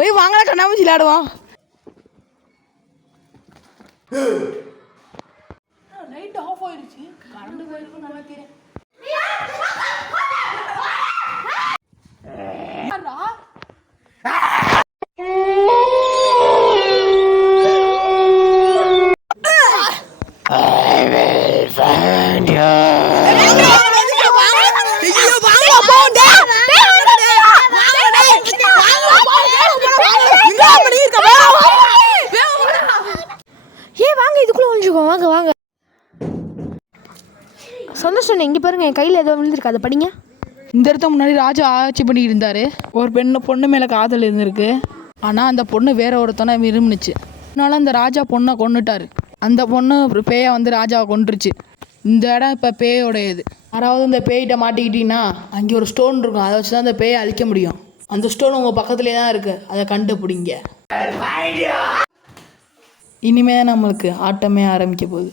போய் வாங்கலாம் கண்ணாமூச்சி விளையாடுவோம். லைட் ஆஃப் ஆயிடுச்சு. கரண்ட் போயிருக்கும் நல்லா தெரியும். வாங்க வாங்க. சந்தோஷம் இங்கே பாருங்க, என் கையில் ஏதோ விழுந்திருக்கு, அதை படிங்க. இந்த இடத்த முன்னாடி ராஜா ஆட்சி பண்ணிட்டு இருந்தாரு. ஒரு பொண்ணு மேலே காதல் இருந்திருக்கு. ஆனால் அந்த பொண்ணு வேற ஒருத்தனை விரும்புனுச்சு. அதனால அந்த ராஜா பொண்ணை கொண்டுட்டாரு. அந்த பொண்ணு பேயை வந்து ராஜாவை கொண்டுருச்சு. இந்த இடம் இப்போ பேயோடையது. யாராவது இந்த பேய்கிட்ட மாட்டிக்கிட்டீங்கன்னா அங்கே ஒரு ஸ்டோன் இருக்கும், அதை வச்சு தான் அந்த பேயை அழிக்க முடியும். அந்த ஸ்டோன் உங்கள் பக்கத்துலேயே தான் இருக்குது, அதை கண்டுபிடிங்க. இனிமே தான் நம்மளுக்கு ஆட்டமே ஆரம்பிக்க போகுது.